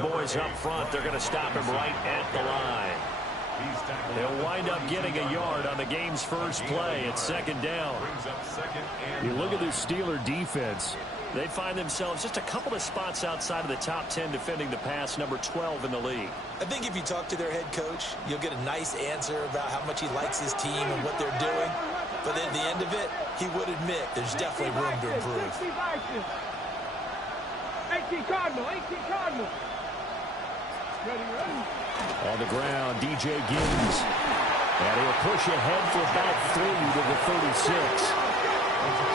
Boys up front, they're going to stop him right at the line. They'll wind up getting a yard on the game's first play. It's second down. You look at this Steeler defense. They find themselves just a couple of spots outside of the top 10 defending the pass, number 12 in the league. I think if you talk to their head coach, you'll get a nice answer about how much he likes his team and what they're doing. But at the end of it, he would admit there's definitely room to improve. 18 Cardinal, 18 Cardinal. On the ground, DJ Gibbons. And he'll push ahead for about 3 to the 36.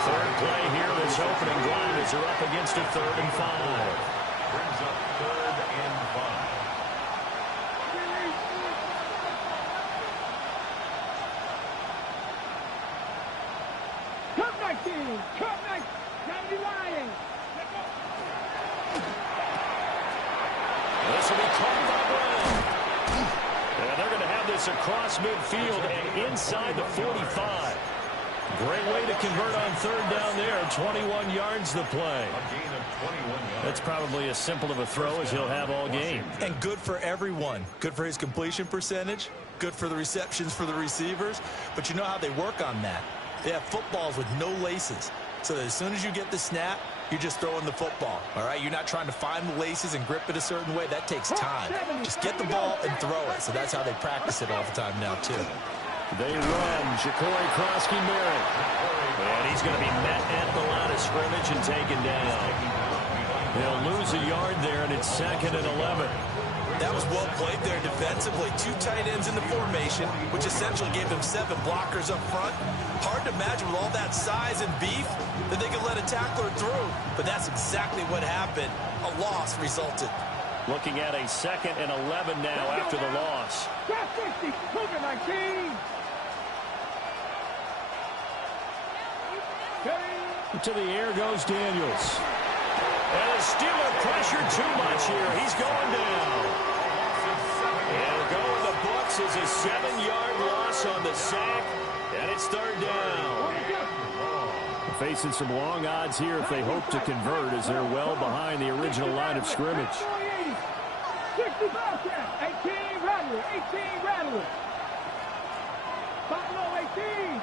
Third play here, this opening drive as they're up against a 3rd and 5. Brings up 3rd and 5. Cut 19, cut 19, gotta be lying. This will be caught by Brown. And they're going to have this across midfield and inside the 45. Great way to convert on 3rd down there. 21 yards the play. A gain of 21 yards. That's probably as simple of a throw as he'll have all game. And good for everyone. Good for his completion percentage. Good for the receptions for the receivers. But you know how they work on that. They have footballs with no laces. So that as soon as you get the snap, you're just throwing the football. All right? You're not trying to find the laces and grip it a certain way. That takes time. Just get the ball and throw it. So that's how they practice it all the time now, too. They run. Ja'Cory Krosky-Merritt. And he's going to be met at the line of scrimmage and taken down. They'll lose a yard there, and it's 2nd and 11. That was well played there defensively. 2 tight ends in the formation, which essentially gave them 7 blockers up front. Hard to imagine with all that size and beef that they could let a tackler through. But that's exactly what happened. A loss resulted. Looking at a 2nd and 11 now after the loss. Cut 60, move it 19. To the air goes Daniels. And the Steeler pressure too much here. He's going down. And it'll go in the books as a 7-yard loss on the sack. And it's 3rd down. Facing some long odds here if they hope to convert as they're well behind the original line of scrimmage. 60 Bobcat, 18 Rattler, 18 Rattler. Buffalo 18.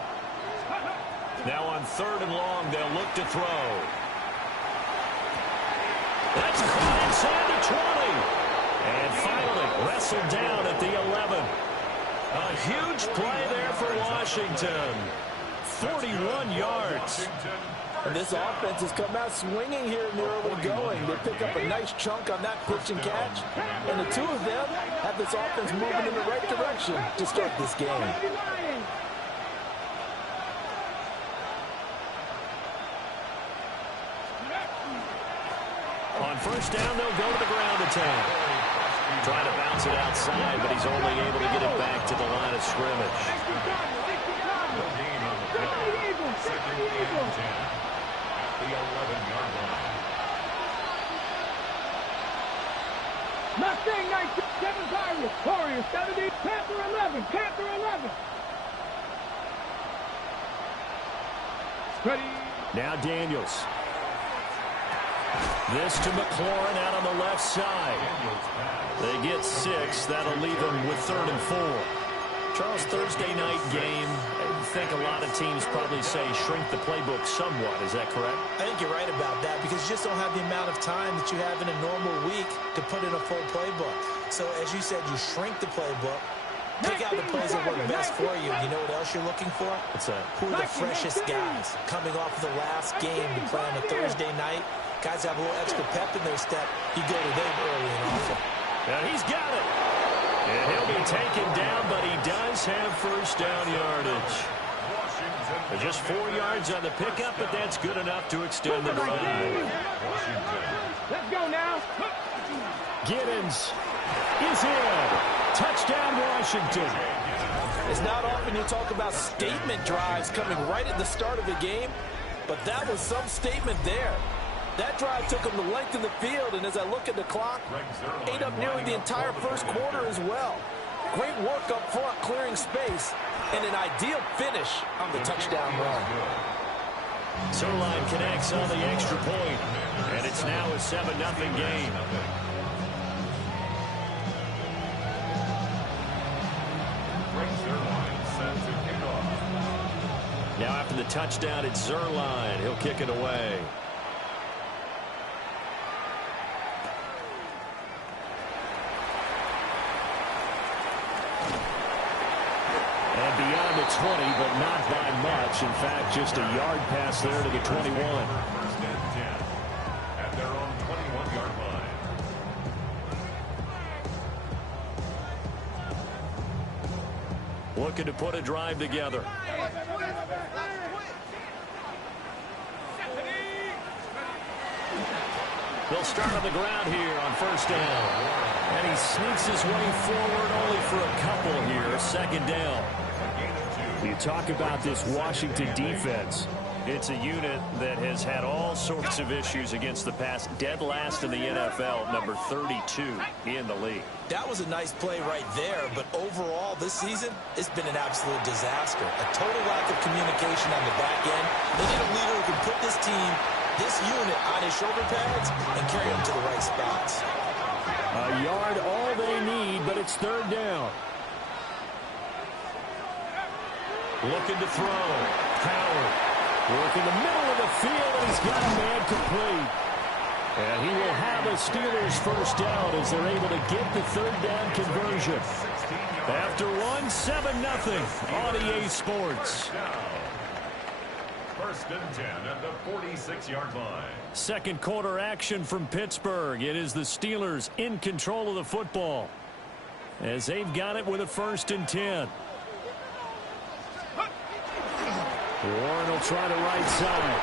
Now on 3rd and long, they'll look to throw. That's caught inside the 20. And finally wrestled down at the 11. A huge play there for Washington. 41 yards. And this offense has come out swinging here in the early going. They pick up a nice chunk on that pitch and catch. And the 2 of them have this offense moving in the right direction to start this game. On 1st down, they'll go to the ground attack. Trying to bounce it outside, but he's only able to get it back to the line of scrimmage. The 11-yard line. Mustang 19, 7 Pirates, Warriors 70, Panther 11, Panther 11. Ready. Now Daniels. This to McLaurin out on the left side. They get 6. That'll leave them with 3rd and 4. Charles, Thursday night game. I think a lot of teams probably say shrink the playbook somewhat. Is that correct? I think you're right about that because you just don't have the amount of time that you have in a normal week to put in a full playbook. So as you said, you shrink the playbook. Pick out the plays that work best for you. You know what else you're looking for? What's that? Who are the freshest guys coming off of the last game to play on a Thursday night? Guys have a little extra pep in their step. You go to them early and often. And he's got it. And he'll be taken down, but he does have 1st down yardage. Just 4 yards on the pickup, but that's good enough to extend the drive. Let's go now. Giddens is in. Touchdown, Washington. It's not often you talk about statement drives coming right at the start of the game, but that was some statement there. That drive took them the length of the field, and as I look at the clock, ate up nearly the entire first quarter as well. Great work up front, clearing space, and an ideal finish on the touchdown run. Zerline connects on the extra point, and it's now a 7-0 game. Now after the touchdown, it's Zuerlein. He'll kick it away. And beyond the 20, but not by much. In fact, just a yard pass there to the 21. First and 10 at their own 21-yard line. Looking to put a drive together. They'll start on the ground here on first down. And he sneaks his way forward only for a couple here. Second down. You talk about this Washington defense. It's a unit that has had all sorts of issues against the pass. Dead last in the NFL, number 32 in the league. That was a nice play right there, but overall this season, it's been an absolute disaster. A total lack of communication on the back end. They need a leader who can put this team, this unit, on his shoulder pads and carry them to the right spots. A yard all they need, but it's third down. Looking to throw. Howard. Work in the middle of the field, and he's got a man complete. And he will have a Steelers first down as they're able to get the third down conversion. After one, 7-0 on EA Sports. First and 10 at the 46-yard line. Second quarter action from Pittsburgh. It is the Steelers in control of the football as they've got it with a first and 10. Warren will try the right side.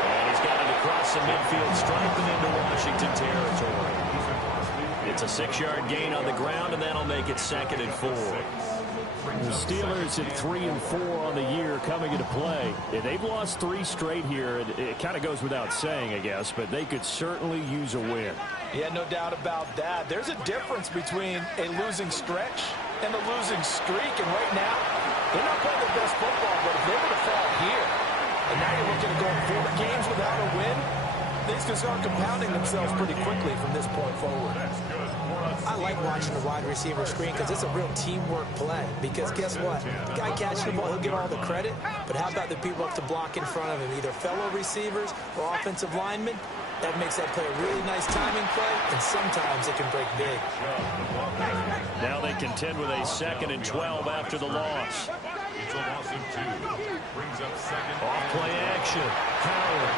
And he's got it across the midfield stripe and into Washington territory. It's a 6-yard gain on the ground, and that'll make it 2nd and 4. The Steelers at 3-4 on the year coming into play. They've lost 3 straight here. It kind of goes without saying, I guess, but they could certainly use a win. Yeah, no doubt about that. There's a difference between a losing stretch and a losing streak, and right now, they're not playing their best football, but if they were to fall here, and now you're looking at going 4 games without a win, these can start compounding themselves pretty quickly from this point forward. I like watching the wide receiver screen because it's a real teamwork play. Because guess what? The guy catching the ball, he'll get all the credit. But how about the people up to block in front of him, either fellow receivers or offensive linemen? That makes that play a really nice timing play, and sometimes it can break big. Now they contend with a 2nd and 12 after the loss. It's a loss of 2. Brings up second. Off play action. Howard.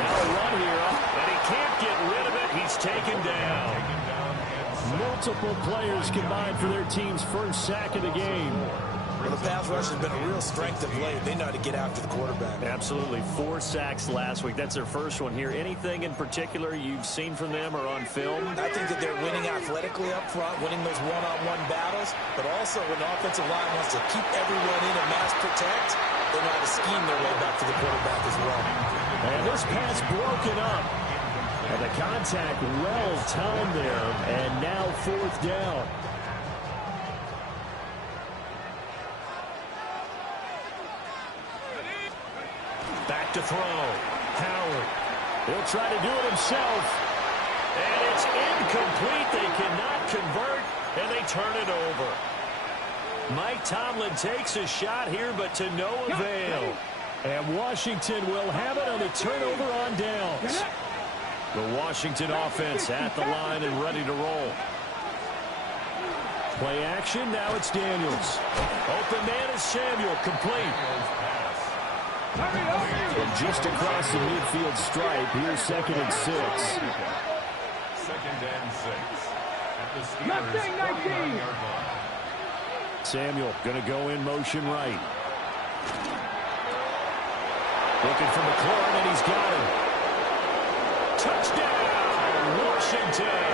Now a run here, and he can't get rid of it. He's taken down. Multiple players combined for their team's first sack of the game. Well, the pass rush has been a real strength of late. They know how to get after the quarterback. Absolutely. 4 sacks last week. That's their first one here. Anything in particular you've seen from them or on film? I think that they're winning athletically up front, winning those one-on-one battles, but also when the offensive line wants to keep everyone in and mass protect, they know how to scheme their way back to the quarterback as well. And this pass broken up. And the contact well timed there, and now 4th down. Back to throw. Howard. He'll try to do it himself. And it's incomplete. They cannot convert, and they turn it over. Mike Tomlin takes a shot here, but to no avail. And Washington will have it on the turnover on downs. The Washington offense at the line and ready to roll. Play action, now it's Daniels. Open man is Samuel, complete. From just across the midfield stripe, here's 2nd and 6. 2nd and 6. At the Steelers' 49-yard line. Samuel going to go in motion right. Looking for McLaurin, and he's got him. Touchdown, Washington.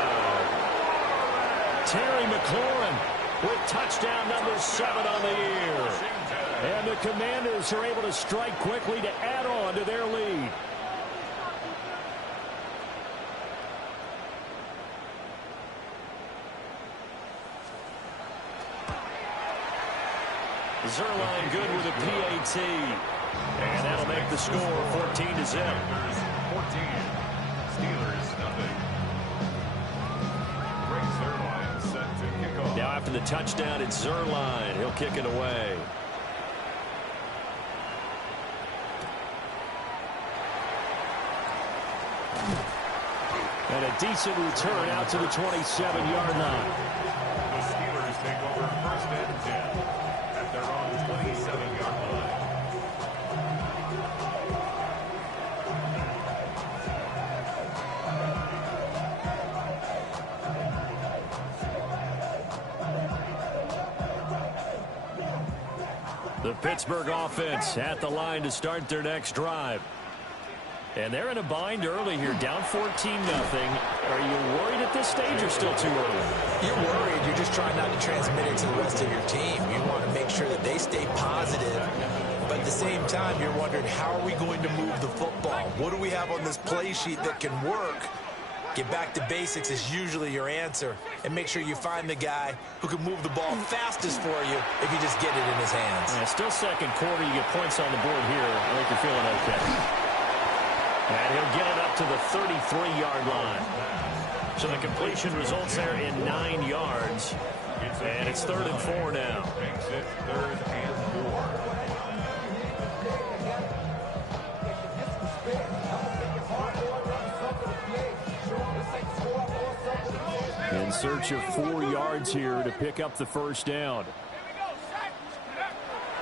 Terry McLaurin with touchdown number 7 on the year. And the Commanders are able to strike quickly to add on to their lead. Zuerlein good with a PAT. And that'll make the score 14-0. 14. Steelers, nothing. Greg Zuerlein set to kick off. Now after the touchdown, it's Zuerlein. He'll kick it away. And a decent return out to the 27-yard line. The Steelers take over 1st and 10 at their own 27-yard line. The Pittsburgh offense at the line to start their next drive. And they're in a bind early here, down 14-0. Are you worried at this stage or still too early? You're worried. You're just trying not to transmit it to the rest of your team. You want to make sure that they stay positive. But at the same time, you're wondering, how are we going to move the football? What do we have on this play sheet that can work? Get back to basics is usually your answer. And make sure you find the guy who can move the ball fastest for you if you just get it in his hands. Yeah, still second quarter. You get points on the board here. I think you're feeling okay. And he'll get it up to the 33-yard line. So the completion results there in 9 yards. And it's 3rd and 4 now. Makes it 3rd and 4. In search of 4 yards here to pick up the first down.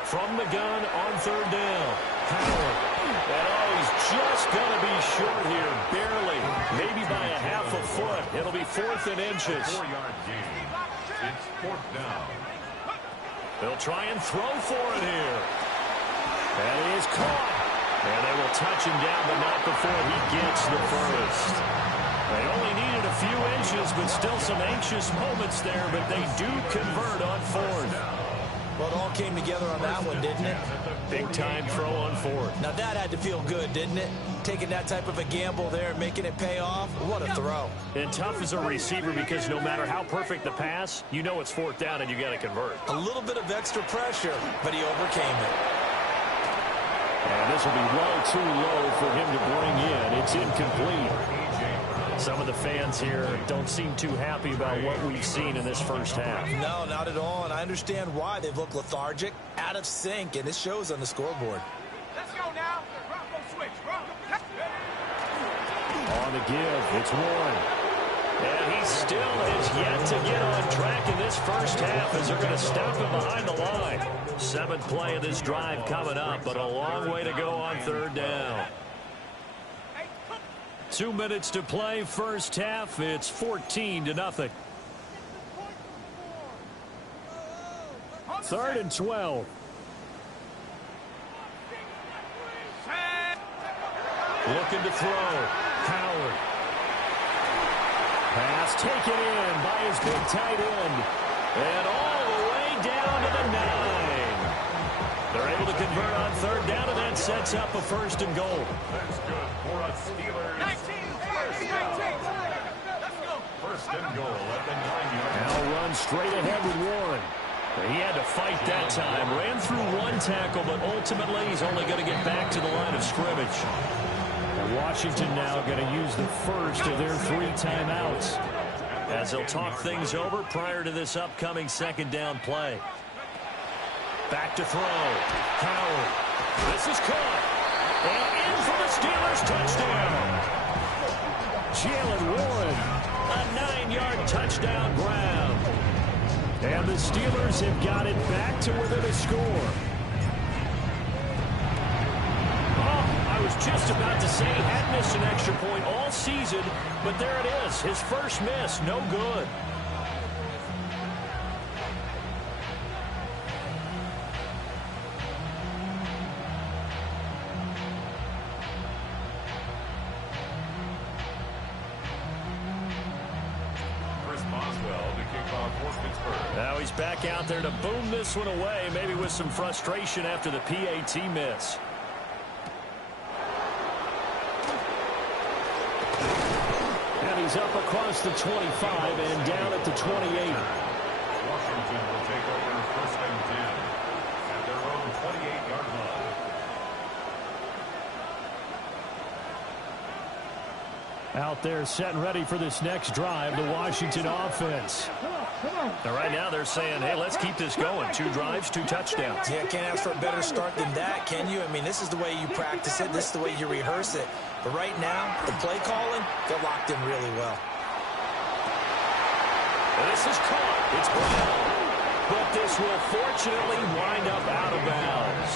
From the gun on 3rd down. Howard. And he's just going to be short here, barely. Maybe by a half a foot. It'll be 4th and inches. 4-yard gain. It's 4th down. They'll try and throw for it here. And he is caught. And they will touch him down, but not before he gets the first. They only needed a few inches, but still some anxious moments there, but they do convert on 4th. Well, it all came together on that one, didn't it? Big-time throw on 4th. Now, that had to feel good, didn't it? Taking that type of a gamble there and making it pay off. What a throw. And tough as a receiver because no matter how perfect the pass, you know it's 4th down and you got to convert. A little bit of extra pressure, but he overcame it. And this will be well too low for him to bring in. It's incomplete. Some of the fans here don't seem too happy about what we've seen in this first half. No, not at all, and I understand why. They've looked lethargic, out of sync, and it shows on the scoreboard. Let's go now. Bronco switch. Bronco. On the give, it's Warren. And he still has yet to get on track in this first half as they're going to stop him behind the line. 7th play of this drive coming up, but a long way to go on 3rd down. 2 minutes to play, first half. It's 14-0. 3rd and 12. Looking to throw. Howard. Pass taken in by his big tight end. And all the way down to the 9. They're able to convert on 3rd down, and that sets up a 1st and goal. That's good for a Steelers. 1st and goal at the 9-yard line. Now run straight ahead with Warren. He had to fight that time. Ran through 1 tackle, but ultimately he's only going to get back to the line of scrimmage. And Washington now going to use the first of their 3 timeouts as they'll talk things over prior to this upcoming 2nd down play. Back to throw. Howard. This is caught. And in for the Steelers touchdown. Jalen Warren. A 9-yard touchdown grab. And the Steelers have got it back to within a score. Oh, I was just about to say he hadn't missed an extra point all season, but there it is. His first miss, no good. Now he's back out there to boom this one away, maybe with some frustration after the PAT miss. And he's up across the 25 and down at the 28. Washington will take over 1st and 10 at their own 28-yard line. Out there setting ready for this next drive, the Washington offense. And right now they're saying, hey, let's keep this going. 2 drives, 2 touchdowns. Yeah, can't ask for a better start than that, can you? I mean, this is the way you practice it. This is the way you rehearse it. But right now, the play calling, they're locked in really well. And this is caught. It's Brown. But this will fortunately wind up out of bounds.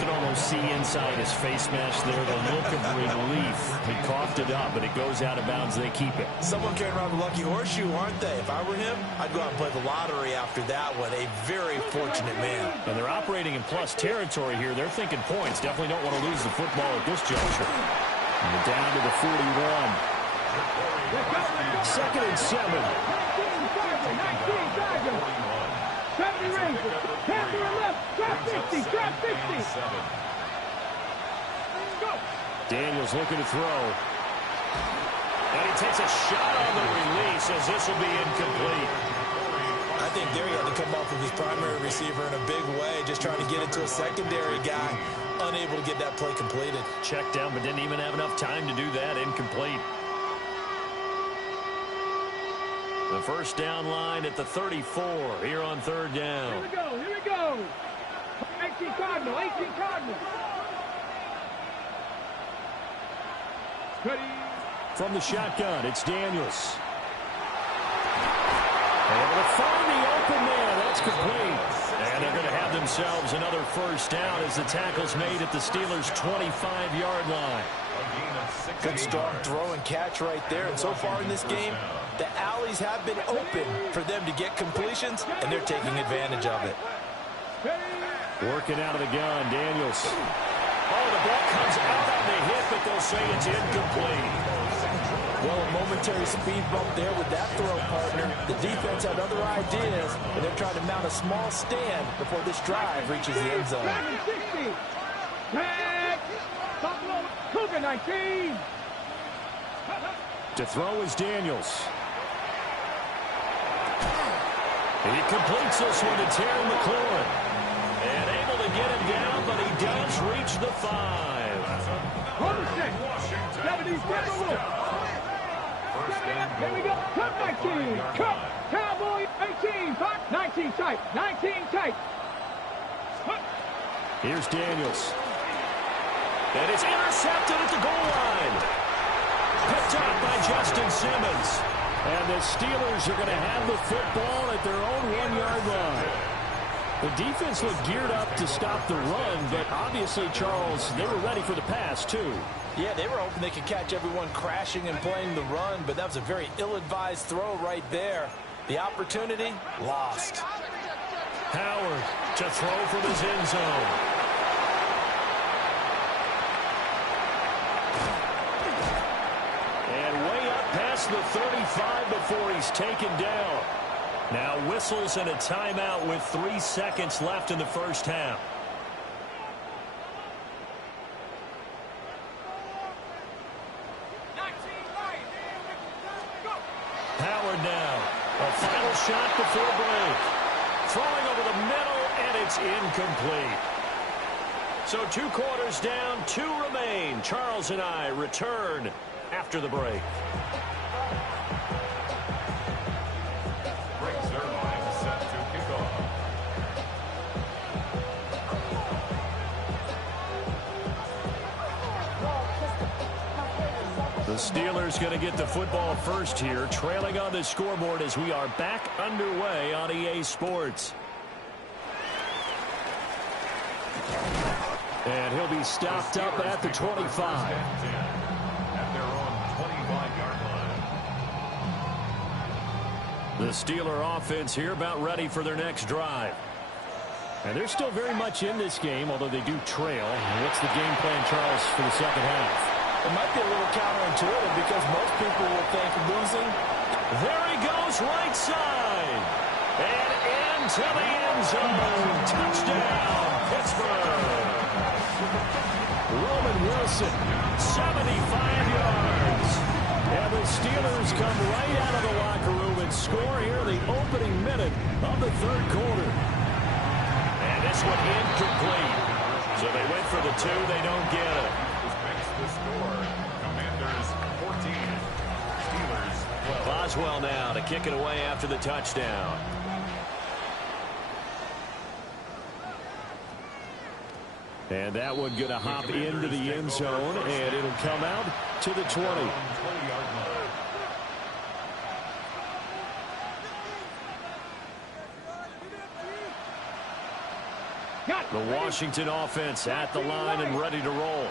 You can almost see inside his face mask there the look of relief. He coughed it up, but it goes out of bounds. They keep it. Someone carrying around the lucky horseshoe, aren't they? If I were him, I'd go out and play the lottery after that one. A very fortunate man. And they're operating in plus territory here. They're thinking points. Definitely don't want to lose the football at this juncture. And they're down to the 41. 2nd and 7. 70 Rangers. Panther and left. Trap 50. Trap 50. Go. Daniels looking to throw. And he takes a shot on the release as this will be incomplete. I think there he had to come up with his primary receiver in a big way, just trying to get it to a secondary guy, unable to get that play completed. Checked down, but didn't even have enough time to do that. Incomplete. The first down line at the 34 here on 3rd down. Here we go. Here we go. 18 Cardinal. 18 Cardinal. Ready. From the shotgun, it's Daniels. Able to find the open man. That's complete. And they're going to have themselves another first down as the tackle's made at the Steelers' 25-yard line. Good strong throw and catch right there. And so far in this game, the alleys have been open for them to get completions, and they're taking advantage of it. Working out of the gun, Daniels. Oh, the ball comes out on the hit, but they'll say it's incomplete. Well, a momentary speed bump there with that throw, partner. The defense had other ideas, and they're trying to mount a small stand before this drive reaches the end zone. 60. Cougar 19. To throw is Daniels. And he completes this one to Terry McLaurin. And able to get him down, but he does reach the 5. Number 6. 70 Timberwolves. Here we go. Cut 19. Cut. Cowboy 18. 19 tight. 19 tight. Here's Daniels. And it's intercepted at the goal line. Picked up by Justin Simmons. And the Steelers are going to have the football at their own 1-yard line. The defense looked geared up to stop the run, but obviously, Charles, they were ready for the pass, too. Yeah, they were hoping they could catch everyone crashing and playing the run, but that was a very ill-advised throw right there. The opportunity, lost. Howard to throw from his end zone. The 35 before he's taken down. Now whistles and a timeout with 3 seconds left in the first half. Howard now. A final shot before break. Throwing over the middle, and it's incomplete. So 2 quarters down, 2 remain. Charles and I return after the break. The Steelers going to get the football first here, trailing on the scoreboard as we are back underway on EA Sports. And he'll be stopped up at the 25. At their own 25-yard line. The Steeler offense here about ready for their next drive. And they're still very much in this game, although they do trail. And what's the game plan, Charles, for the second half? It might be a little counterintuitive because most people will think losing. There he goes, right side. And into the end zone. Touchdown, Pittsburgh. Roman Wilson, 75 yards. And the Steelers come right out of the locker room and score here in the opening minute of the 3rd quarter. And this one incomplete. So they went for the 2, they don't get it. The score, Commanders 14, Boswell now to kick it away after the touchdown. And that one going to hop into the end zone, and it'll come out to the 20. The Washington offense at the line and ready to roll.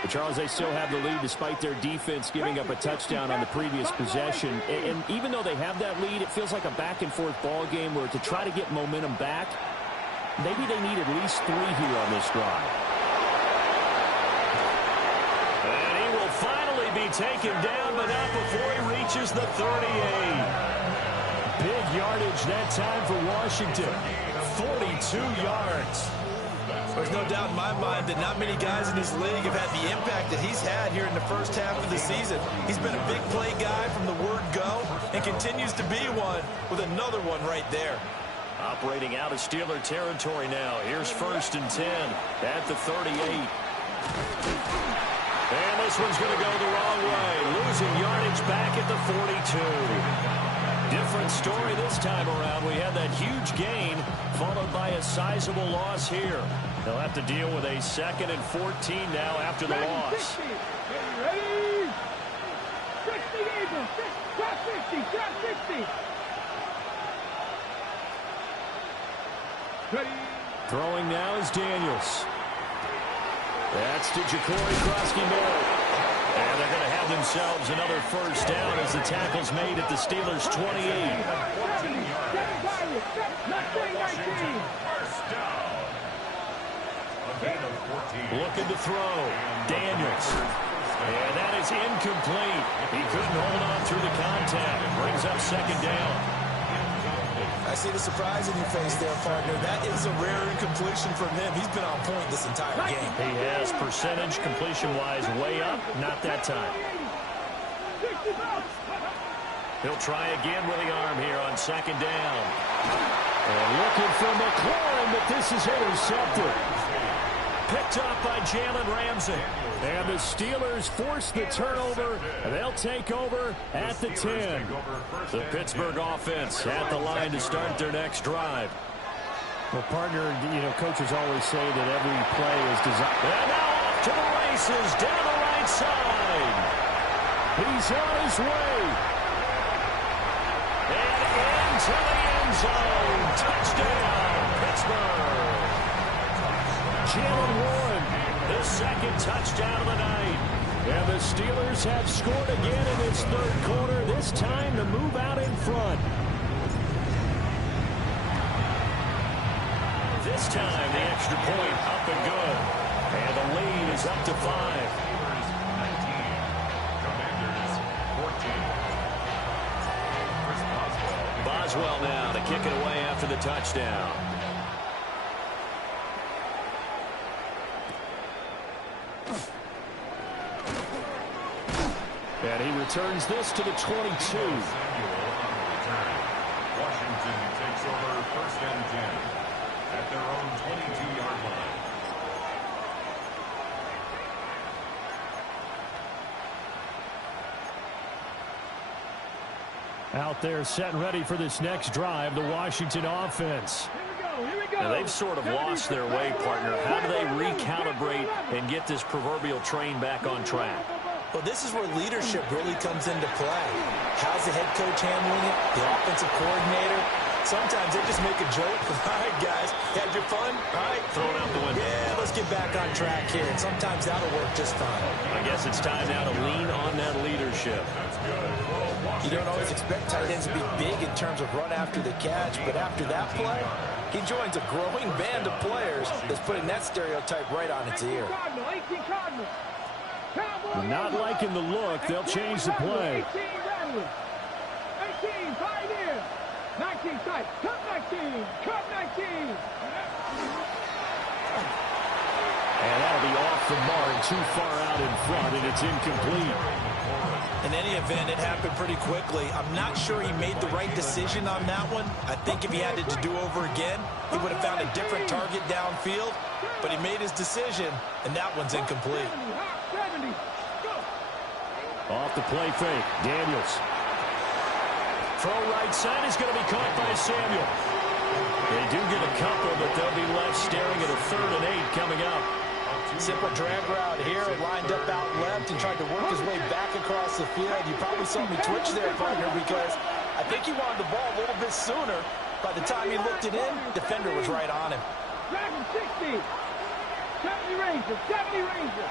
But Charles, they still have the lead despite their defense giving up a touchdown on the previous possession. And even though they have that lead, it feels like a back-and-forth ball game where to try to get momentum back, maybe they need at least 3 here on this drive. And he will finally be taken down, but not before he reaches the 38. Big yardage that time for Washington. 42 yards. There's no doubt in my mind that not many guys in this league have had the impact that he's had here in the first half of the season. He's been a big play guy from the word go and continues to be one with another one right there. Operating out of Steeler territory now. Here's 1st and 10 at the 38. And this one's going to go the wrong way. Losing yardage back at the 42. Different story this time around. We had that huge gain followed by a sizable loss here. They'll have to deal with a 2nd and 14 now after the loss. 60. Ready? 60 Eagles. 60. Ready? Throwing now is Daniels. That's to Ja'Cory Krosky-Miller. And they're going to have themselves another 1st down as the tackle's made at the Steelers' 28. Looking to throw. Daniels. And that is incomplete. He couldn't hold on through the contact. It brings up 2nd down. I see the surprise in your face there, partner. That is a rare incompletion from him. He's been on point this entire game. He has percentage completion-wise way up. Not that time. He'll try again with the arm here on 2nd down. And looking for McLaurin, but this is intercepted. Picked up by Jalen Ramsey. And the Steelers force the turnover, and they'll take over at the 10. The Pittsburgh offense at the line to start their next drive. Well, partner, you know, coaches always say that every play is designed. And now off to the races down the right side. He's on his way. And into the end zone. Touchdown, Pittsburgh. Jalen Warren, the 2nd touchdown of the night. And the Steelers have scored again in this 3rd quarter, this time to move out in front. This time, the extra point up and good. And the lead is up to 5. Boswell now to kick it away after the touchdown. And he returns this to the 22. Washington takes over 1st and 10 at their own 22-yard line. Out there set and ready for this next drive, the Washington offense. Here we go. Now they've sort of lost their way, partner. How do they recalibrate and get this proverbial train back on track? Well, this is where leadership really comes into play. How's the head coach handling it? The offensive coordinator? Sometimes they just make a joke. All right, guys, had your fun? All right. Throw it out the window. Yeah, let's get back on track here. And sometimes that'll work just fine. I guess it's time now to lean on that leadership. You don't always expect tight ends to be big in terms of run after the catch, but after that play, he joins a growing band of players that's putting that stereotype right on its ear. 18 Cardinals. Not liking the look, they'll change the play. 18 Redwood. 18 Pioneer. 19 tight. Cut 19. Cut 19. And that'll be off the mark, too far out in front, and it's incomplete. In any event, it happened pretty quickly. I'm not sure he made the right decision on that one. I think if he had it to do over again, he would have found a different target downfield. But he made his decision, and that one's incomplete. 70. Go. Off the play fake, Daniels. Throw right side is going to be caught by Samuel. They do get a couple, but they'll be left staring at a 3rd and 8 coming up. Simple drag route here, lined up out left and tried to work his way back across the field. You probably saw me twitch there, partner, because I think he wanted the ball a little bit sooner. By the time he looked it in, defender was right on him. Drag him 60. 70 Rangers. 70 Rangers.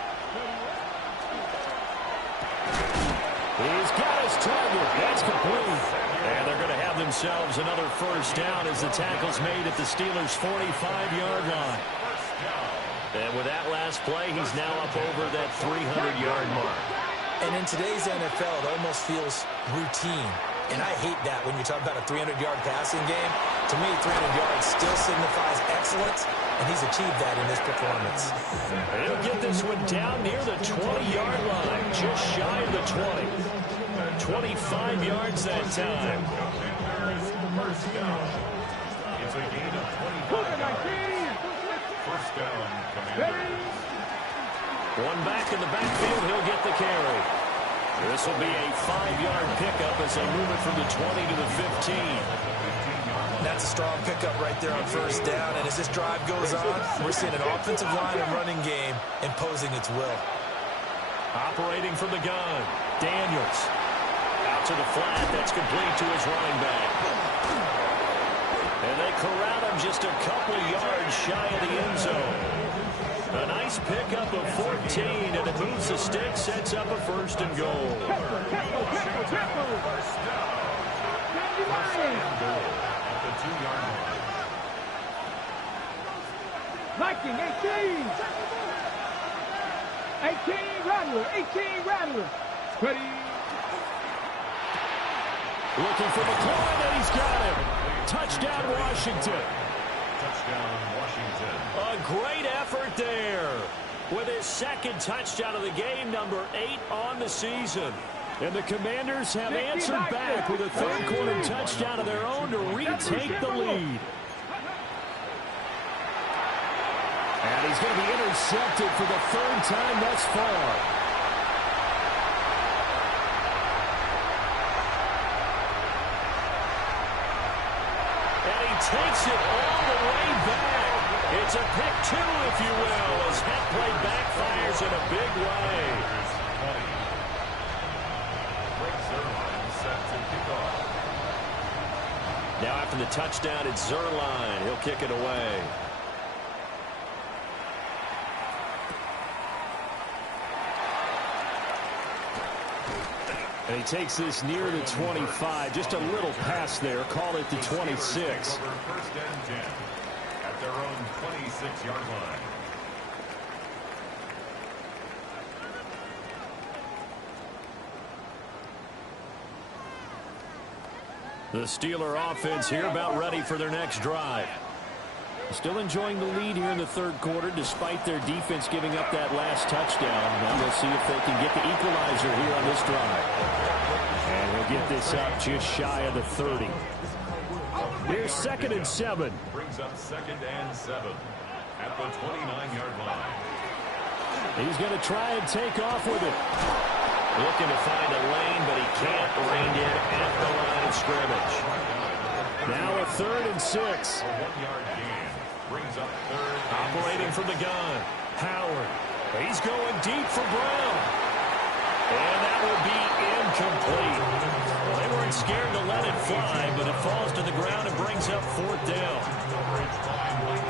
He's got his target. That's complete. And they're going to have themselves another first down as the tackle's made at the Steelers' 45-yard line. And with that last play, he's now up over that 300-yard mark. And in today's NFL, it almost feels routine. And I hate that when you talk about a 300-yard passing game. To me, 300 yards still signifies excellence, and he's achieved that in this performance. And he'll get this one down near the 20-yard line, just shy of the 20. 25 yards that time. First down. It's a gain of 25. First down, Commanders. One back in the backfield, he'll get the carry. This will be a 5-yard pickup as they move it from the 20 to the 15. That's a strong pickup right there on first down. And as this drive goes on, we're seeing an offensive line and running game imposing its will. Operating from the gun, Daniels. Out to the flat, that's complete to his running back. And they corral him just a couple yards shy of the end zone. A nice pickup of 14, and it moves the stick, sets up a 1st and goal. At the 2-yard line. Viking, 18. 18, Rattler. 18, Rattler. Ready. Looking for McLaurin, and he's got him. Touchdown, Washington. Touchdown, Washington. A great effort there with his 2nd touchdown of the game, number 8 on the season. And the Commanders have answered back with a 3rd quarter touchdown of their own to retake the lead. And he's going to be intercepted for the 3rd time thus far. And he takes it all the way back. It's a pick 2, if you will, as that play backfires in a big way. Now after the touchdown, it's Zuerlein. He'll kick it away. And he takes this near the 25. Just a little pass there. Call it the 26. First and 10 at their own 26-yard line. The Steeler offense here about ready for their next drive. Still enjoying the lead here in the 3rd quarter despite their defense giving up that last touchdown. Now we'll see if they can get the equalizer here on this drive. And we'll get this up just shy of the 30. Here's 2nd and 7. Brings up 2nd and 7 at the 29-yard line. He's going to try and take off with it. Looking to find a lane, but he can't. Reined in at the line of scrimmage. Now a 3rd and 6. A 1-yard gain. Brings up 3rd. Operating from the gun. Howard. He's going deep for Brown. And that will be incomplete. Well, they weren't scared to let it fly, but it falls to the ground and brings up 4th down.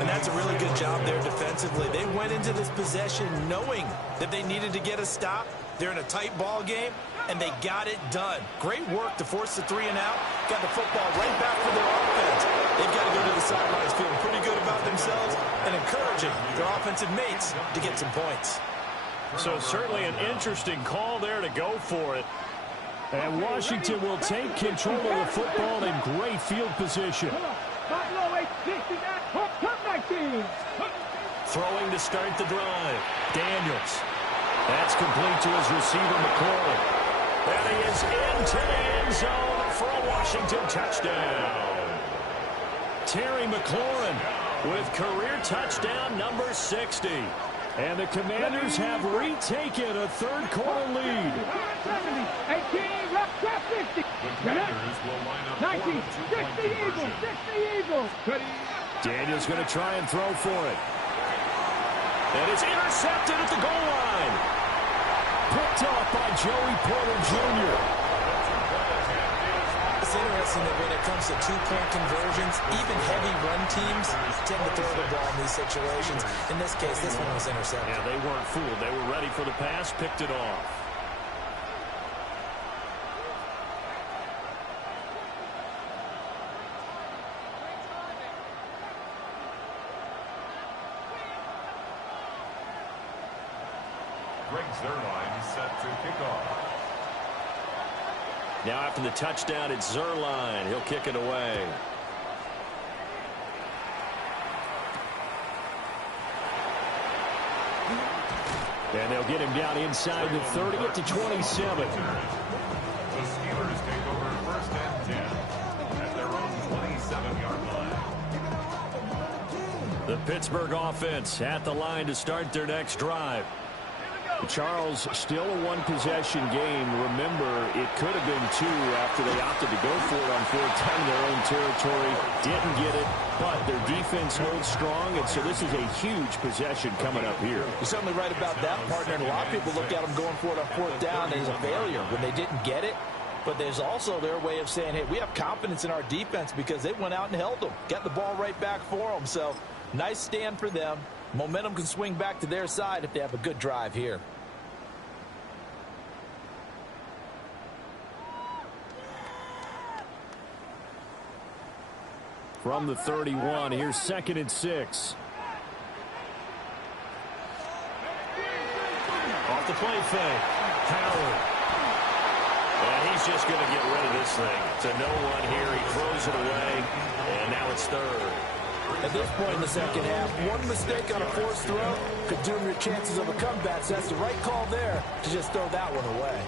And that's a really good job there defensively. They went into this possession knowing that they needed to get a stop. They're in a tight ball game, and they got it done. Great work to force the 3 and out. Got the football right back for their offense. They've got to go to the sidelines feeling pretty good about themselves and encouraging their offensive mates to get some points. So certainly an interesting call there to go for it. And Washington will take control of the football in great field position. Throwing to start the drive. Daniels. That's complete to his receiver, McLaurin. And he is into the end zone for a Washington touchdown. Terry McLaurin with career touchdown number 60. And the Commanders have retaken a 3rd quarter lead. 50. Defenders will line up 19, 60 for a two-point Eagles, conversion. 60 Eagles. Daniels going to try and throw for it. And it's intercepted at the goal line. Picked off by Joey Porter Jr. It's interesting that when it comes to two-point conversions, even heavy run teams tend to throw the ball in these situations. In this case, this one was intercepted. Yeah, they weren't fooled. They were ready for the pass, picked it off. Greg Zuerlein set to kick off. Now after the touchdown, it's Zuerlein. He'll kick it away. And they'll get him down inside the 30 at the 27. The Steelers take over first and 10 at their own 27-yard line. The Pittsburgh offense at the line to start their next drive. Charles, still a one-possession game. Remember, it could have been two after they opted to go for it on fourth down in their own territory. Didn't get it, but their defense holds strong, and so this is a huge possession coming up here. You're certainly right about that, partner. And a lot of people look at them going for it on fourth down as a failure when they didn't get it. But there's also their way of saying, hey, we have confidence in our defense because they went out and held them. Got the ball right back for them. So nice stand for them. Momentum can swing back to their side if they have a good drive here. From the 31, here's 2nd and 6. Off the play fake. Howard. And he's just going to get rid of this thing. To no one here. He throws it away. And now it's 3rd. At this point in the second half, one mistake on a forced throw could doom your chances of a comeback. So that's the right call there to just throw that one away.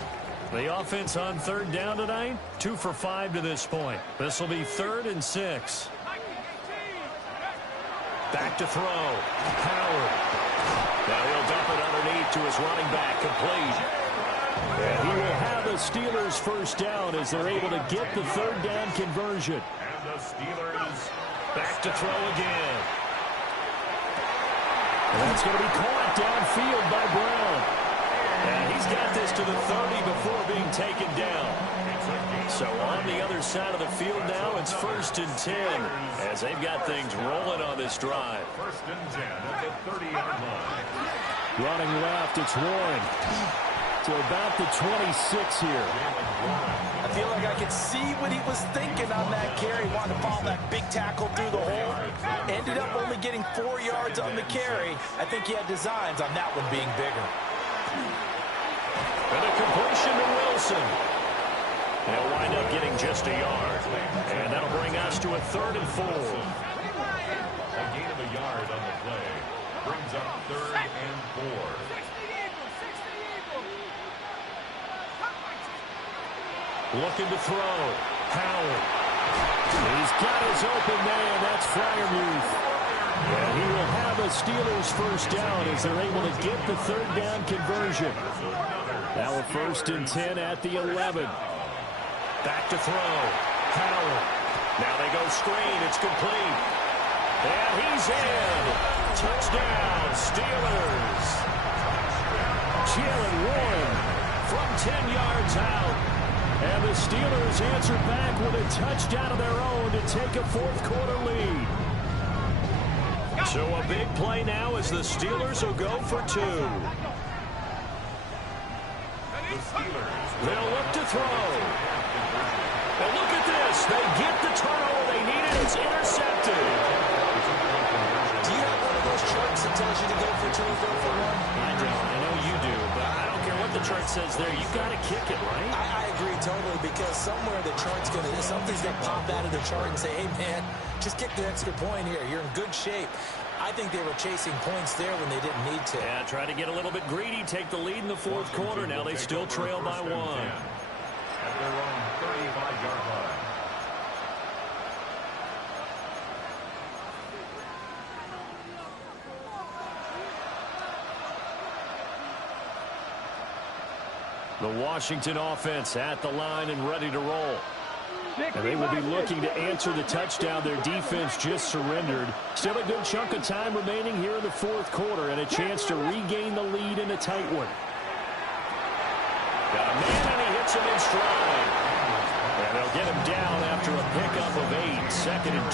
The offense on 3rd down tonight, 2 for 5 to this point. This will be 3rd and 6. Back to throw. Howard. Now he'll dump it underneath to his running back, complete. And he will have the Steelers first down as they're able to get the 3rd down conversion. And the Steelers Back to throw again. And that's going to be caught downfield by Brown. And he's got this to the 30 before being taken down. So on the other side of the field now, it's 1st and 10 as they've got things rolling on this drive. 1st and 10 at the 30-yard line. Running left, it's Warren to about the 26 here. I feel like I could see what he was thinking on that carry. Wanted to follow that big tackle through the hole. Ended up only getting 4 yards on the carry. I think he had designs on that one being bigger. And a completion to Wilson. They'll wind up getting just a yard. And that'll bring us to a 3rd and 4. A gain of a yard on the play brings up 3rd and 4. Looking to throw. Howard. He's got his open man. That's Freiermuth. And he will have a Steelers first down as they're able to get the 3rd down conversion. Now a 1st and 10 at the 11. Back to throw. Howard. Now they go screen. It's complete. And he's in. Touchdown, Steelers. Jaylen Warren from 10 yards out. And the Steelers answer back with a touchdown of their own to take a 4th quarter lead. So a big play now as the Steelers will go for 2. They'll look to throw. And look at this. They get the turnover they needed. It's intercepted. Do you have one of those charts that tells you to go for 2 or go for 1? I don't. I know you do. But I don't care what the chart says there. You've got to kick it, right? I agree totally because somewhere the chart's going to, something's going to pop out of the chart and say, hey, man, just kick the extra point here. You're in good shape. I think they were chasing points there when they didn't need to. Yeah, try to get a little bit greedy, take the lead in the 4th quarter. Now they still trail by 1. At their own 35-yard line. The Washington offense at the line and ready to roll. And they will be looking to answer the touchdown their defense just surrendered. Still a good chunk of time remaining here in the fourth quarter and a chance to regain the lead in a tight one. Got a man and he hits him in stride. And they'll get him down after a pickup of 8. 2nd and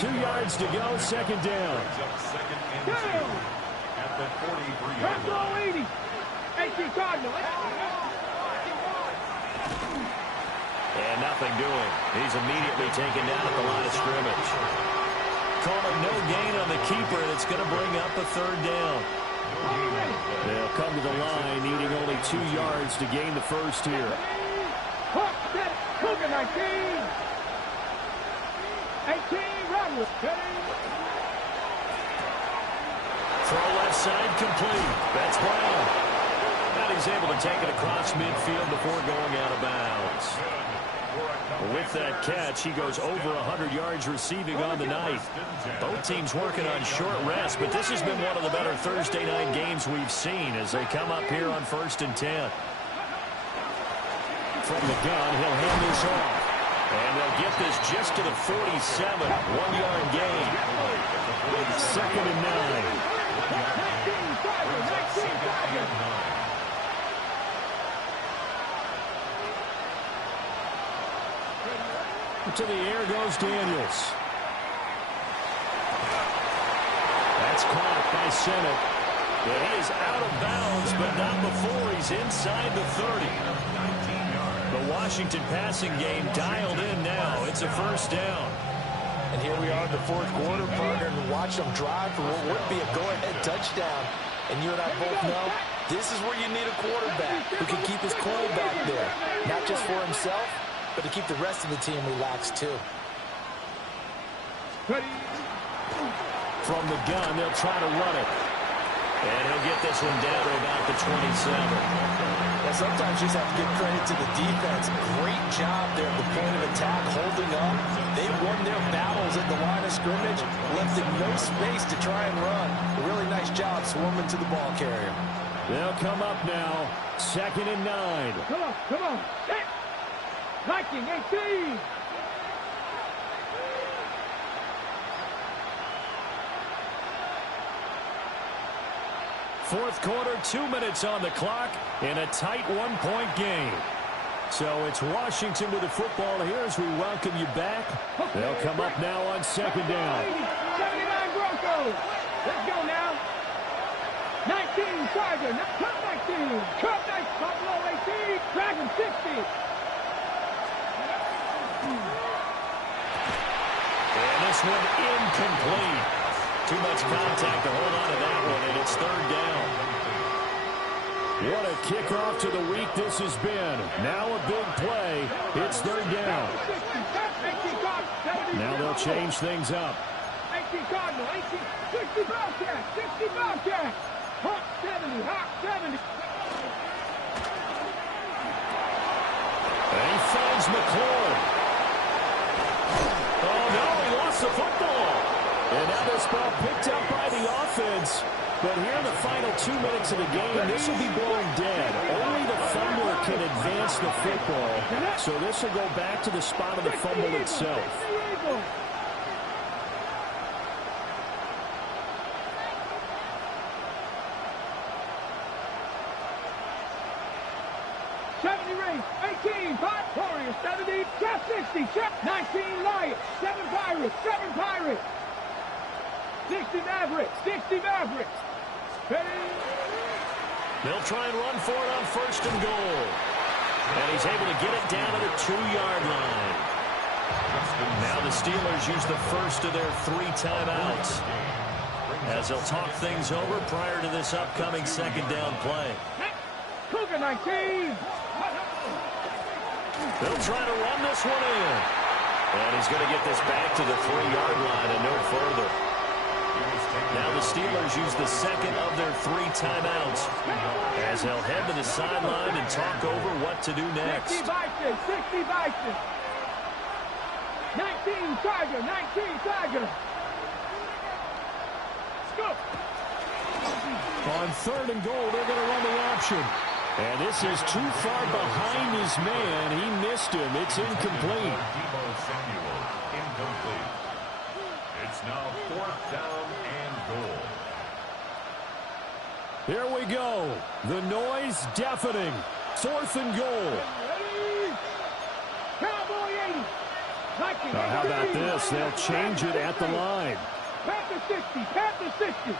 2. 2 yards to go, 2nd down. At the 43. That's all 80. 18 Cardinal. And nothing doing. He's immediately taken down at the line of scrimmage. Call it no gain on the keeper, and it's going to bring up a 3rd down. They'll come to the line, needing only 2 yards to gain the first here. Cougar 19. 18 Rodgers. Throw left side complete. That's Brown. And he's able to take it across midfield before going out of bounds. With that catch, he goes over 100 yards receiving on the night. Both teams working on short rest, but this has been one of the better Thursday night games we've seen as they come up here on 1st and 10. From the gun, he'll hand this off. And they'll get this just to the 47. 1-yard gain. 2nd and 9. To the air goes Daniels. That's caught by Sennett. But he is out of bounds, but not before he's inside the 30. The Washington passing game dialed in now. It's a 1st down. And here we are in the fourth quarter, partner, and watch them drive for what would be a go-ahead touchdown. And you and I both know this is where you need a quarterback who can keep his cool back there. Not just for himself, but to keep the rest of the team relaxed, too. From the gun, they'll try to run it. And he'll get this one down to about the 27. Now, sometimes you just have to give credit to the defense. Great job there at the point of attack, holding up. They won their battles at the line of scrimmage, left them no space to try and run. A really nice job swarming to the ball carrier. They'll come up now, 2nd and 9. Come on. 19-18. Fourth quarter, 2 minutes on the clock in a tight 1-point game. So it's Washington with the football here as we welcome you back. They'll come up now on 2nd down. 79 Broncos. Let's go now. 19 Tiger. Cup 19. Cup 19. Buffalo 18. Dragon 60. And this one incomplete. Too much contact to hold on to that one, and it's 3rd down. What a kickoff to the week this has been. Now a big play. It's 3rd down. Now they'll change things up. 18 Cardinal. 18. 60 Bobcat. 60 Bobcat. Hawk 70. Hawk 70. And he finds McLaurin. Oh, no, he lost the football. And now this ball picked up by the offense. But here in the final 2 minutes of the game, this will be blown dead. Only the fumbler can advance the football. So this will go back to the spot of the fumble itself. 70 Rays, 18, 5 Warriors, 70, Jeff 60, Jeff 19 Lions, 7 Pirates, 7 Pirates, 60 Mavericks, 60 Mavericks. Ready? They'll try and run for it on 1st and goal. And he's able to get it down to the 2-yard line. Now the Steelers use the first of their 3 timeouts as they'll talk things over prior to this upcoming 2nd down play. Cougar 19. They'll try to run this one in. And he's going to get this back to the 3-yard line and no further. Now the Steelers use the 2nd of their 3 timeouts as they'll head to the sideline and talk over what to do next. 60 Bison, 60 Bison. 19 Tiger, 19 Tiger. Let's go. On 3rd and goal, they're going to run the option. And this is too far behind his man. He missed him. It's incomplete. Deebo Samuel, incomplete. It's now 4th down and goal. Here we go. The noise deafening. 4th and goal. Cowboy 80. Now, how about this? They'll change it at the line. Panther 60. Panther 60.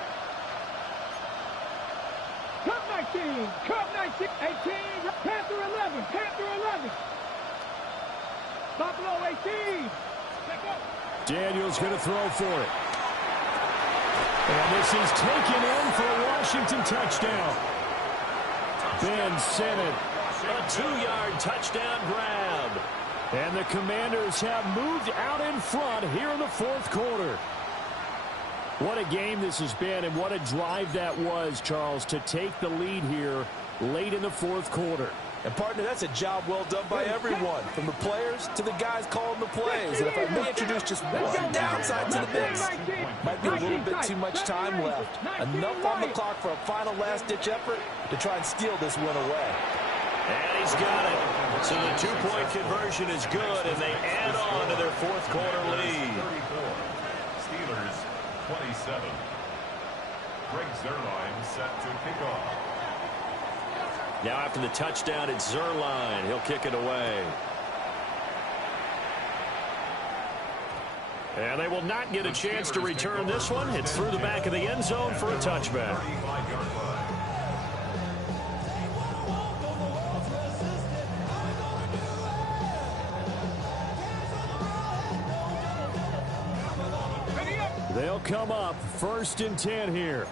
Cup 19. Cup 19. 18. Panther 11. Panther 11. Buffalo 18. Daniels going to throw for it. And this is taken in for a Washington touchdown. Ben sent it. A 2-yard touchdown grab. And the Commanders have moved out in front here in the 4th quarter. What a game this has been, and what a drive that was, Charles, to take the lead here late in the 4th quarter. And, partner, that's a job well done by everyone, from the players to the guys calling the plays. And if I may introduce just one downside to the mix, might be a little bit too much time left. Enough on the clock for a final last-ditch effort to try and steal this one away. And he's got it. So the 2-point conversion is good, and they add on to their 4th quarter lead. 34. Steelers 27. Greg Zuerlein set to kick off. Now after the touchdown, it's Zuerlein. He'll kick it away. And they will not get a chance to return this one. It's through the back of the end zone for a touchback. 35-yard line. They'll come up 1st and 10 here.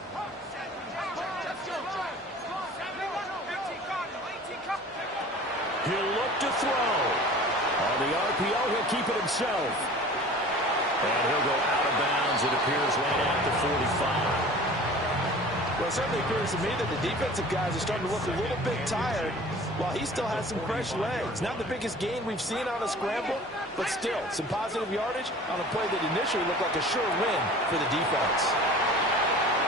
He'll look to throw. On the RPO, he'll keep it himself. And he'll go out of bounds, it appears, right at the 45. Well, it certainly appears to me that the defensive guys are starting to look a little bit tired while he still has some fresh legs. Not the biggest gain we've seen on a scramble, but still some positive yardage on a play that initially looked like a sure win for the defense.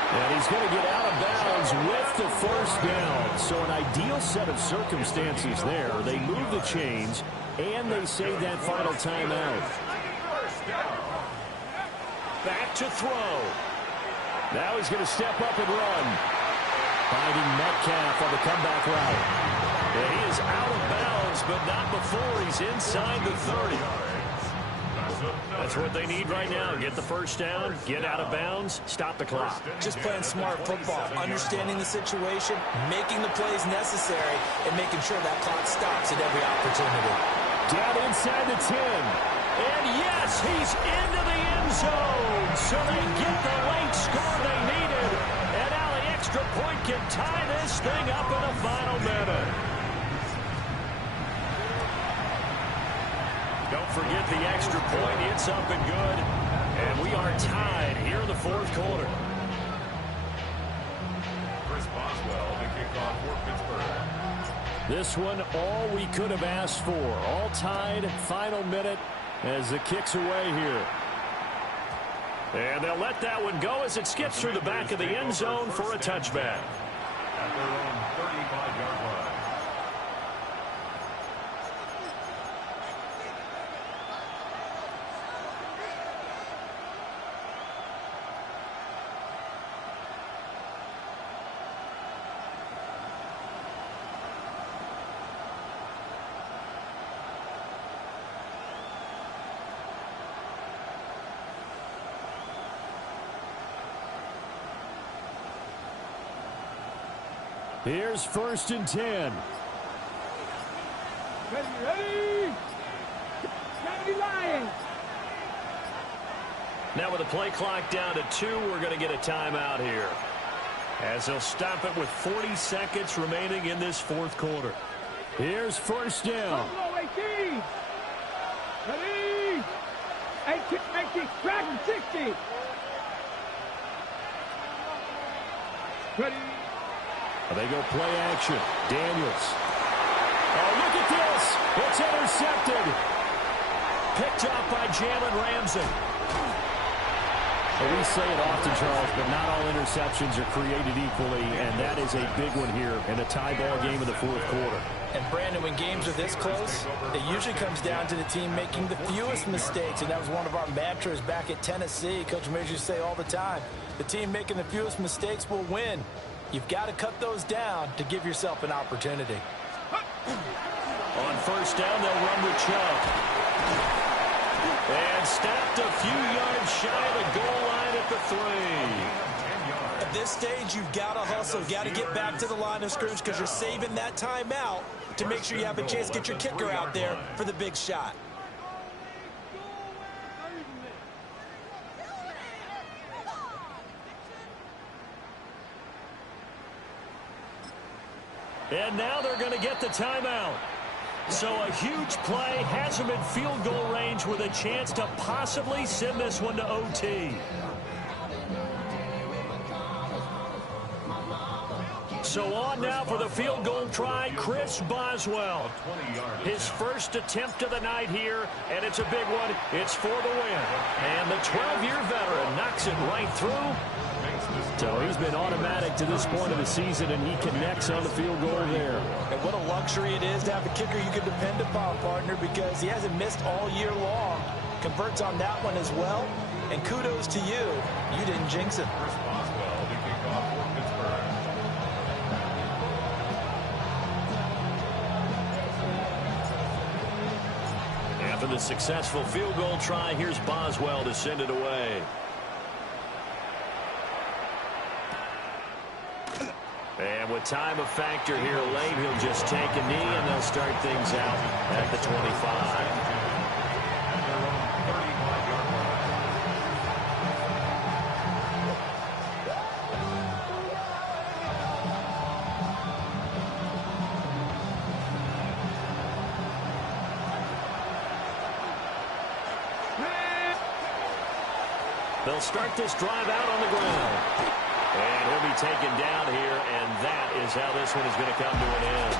And he's going to get out of bounds with the 1st down. So an ideal set of circumstances there. They move the chains, and they save that final timeout. Back to throw. Now he's going to step up and run. Finding Metcalf on the comeback route. And he is out of bounds, but not before he's inside the 30. That's what they need right now. Get the 1st down, get out of bounds, stop the clock. Just playing smart football, understanding the situation, making the plays necessary, and making sure that clock stops at every opportunity. Down inside the 10. And yes, he's into the end zone. So they get the late score they needed. And now the extra point can tie this thing up in the final minute. Don't forget the extra point. It's up and good. And we are tied here in the 4th quarter. Chris Boswell to kick off for Pittsburgh. This one, all we could have asked for. All tied, final minute as the kick's away here. And they'll let that one go as it skips through the back of the end zone for a touchback. At their own 35-yard line. Here's 1st and 10. Ready? Kennedy Lions. Now with the play clock down to 2, we're going to get a timeout here. As they'll stop it with 40 seconds remaining in this 4th quarter. Here's 1st down. Buffalo 18. Ready? 18, Dragon 60. Ready? They go play action. Daniels. Oh, look at this. It's intercepted. Picked up by Jalen Ramsey. Well, we say it often, Charles, but not all interceptions are created equally, and that is a big one here in a tie ball game in the fourth quarter. And, Brandon, when games are this close, it usually comes down to the team making the fewest mistakes, and that was one of our mantras back at Tennessee. Coach Majors used to say all the time, the team making the fewest mistakes will win. You've got to cut those down to give yourself an opportunity. On first down, they'll run with Chubb. And stopped a few yards shy of the goal line at the 3. At this stage, you've got to hustle. You've got to get back to the line of scrimmage because you're saving that timeout to make sure you have a chance to get your kicker out there for the big shot. And now they're going to get the timeout. So a huge play has them in field goal range with a chance to possibly send this one to OT. So on now for the field goal try, Chris Boswell. His first attempt of the night here, and it's a big one. It's for the win. And the 12-year veteran knocks it right through. So he's been automatic to this point of the season, and he connects on the field goal there. And what a luxury it is to have a kicker you can depend upon, partner, because he hasn't missed all year long. Converts on that one as well. And kudos to you. You didn't jinx it. Chris Boswell, the kickoff for Pittsburgh. After the successful field goal try, here's Boswell to send it away. And with time a factor here late, he'll just take a knee, and they'll start things out at the 25. They'll start this drive out on the ground. And he'll be taken down here, and that is how this one is going to come to an end.